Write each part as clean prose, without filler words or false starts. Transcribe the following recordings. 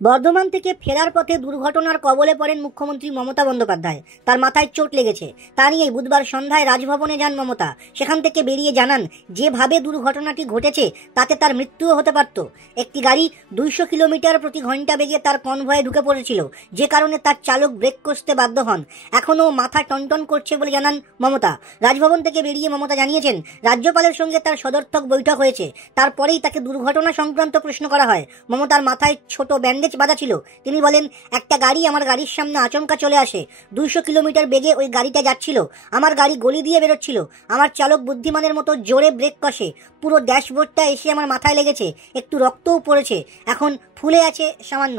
বর্ধমান থেকে ফেরার পথে দুর্ঘটনার কবলে পড়েন মুখ্যমন্ত্রী মমতা বন্দ্যোপাধ্যায়। তার মাথায় চোট লেগেছে। তা নিয়েই বুধবার সন্ধ্যায় রাজভবনে যান মমতা। সেখান থেকে বেরিয়ে জানান, যেভাবে দুর্ঘটনাটি ঘটেছে তাতে তার মৃত্যুও হতে পারত। একটি গাড়ি 200 কিলোমিটার প্রতি ঘন্টা বেগে তার কনভয়ে ঢুকে পড়েছিল, যে কারণে তার চালক ব্রেক কষতে বাধ্য হন। এখনও মাথা টনটন করছে বলে জানান মমতা। রাজভবন থেকে বেরিয়ে মমতা জানিয়েছেন, রাজ্যপালের সঙ্গে তার সদর্থক বৈঠক হয়েছে। তারপরেই তাকে দুর্ঘটনা সংক্রান্ত প্রশ্ন করা হয়। মমতার মাথায় ছোট ব্যান্ডেজ বাধা ছিল। তিনি বলেন, একটা গাড়ি আমার গাড়ির সামনে আচমকা চলে আসে। 200 কিলোমিটার বেগে ওই গাড়িটা যাচ্ছিল। আমার গাড়ি গলি দিয়ে বেরোচ্ছিল। আমার চালক বুদ্ধিমানের মতো জোরে ব্রেক কষে। পুরো ড্যাশবোর্ডটা এসে আমার মাথায় লেগেছে। একটু রক্তও পড়েছে। এখন ফুলে আছে সামান্য।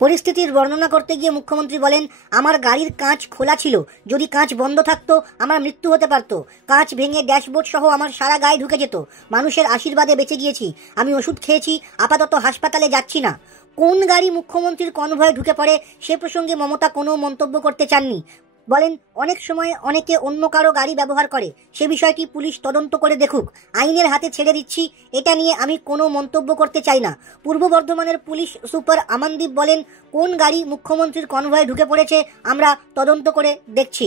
পরিস্থিতির বর্ণনা করতে গিয়ে মুখ্যমন্ত্রী বলেন, আমার গাড়ির কাঁচ খোলা ছিল। যদি কাঁচ বন্ধ থাকতো আমার মৃত্যু হতে পারত। কাঁচ ভেঙে ড্যাশবোর্ড সহ আমার সারা গায়ে ঢুকে যেত। মানুষের আশীর্বাদে বেঁচে গিয়েছি। আমি ওষুধ খেয়েছি, আপাতত হাসপাতালে যাচ্ছি না। কোন গাড়ি মুখ্যমন্ত্রীর কনভয়ে ঢুকে পড়ে সে প্রসঙ্গে মমতা কোনো মন্তব্য করতে চাননি। বলেন, অনেক সময় অনেকে অন্য কারো গাড়ি ব্যবহার করে। সে বিষয়টি পুলিশ তদন্ত করে দেখুক। আইনের হাতে ছেড়ে দিচ্ছি। এটা নিয়ে আমি কোনো মন্তব্য করতে চাই না। পূর্ব বর্ধমানের পুলিশ সুপার আমানদীপ বলেন, কোন গাড়ি মুখ্যমন্ত্রীর কনভয়ে ঢুকে পড়েছে আমরা তদন্ত করে দেখছি।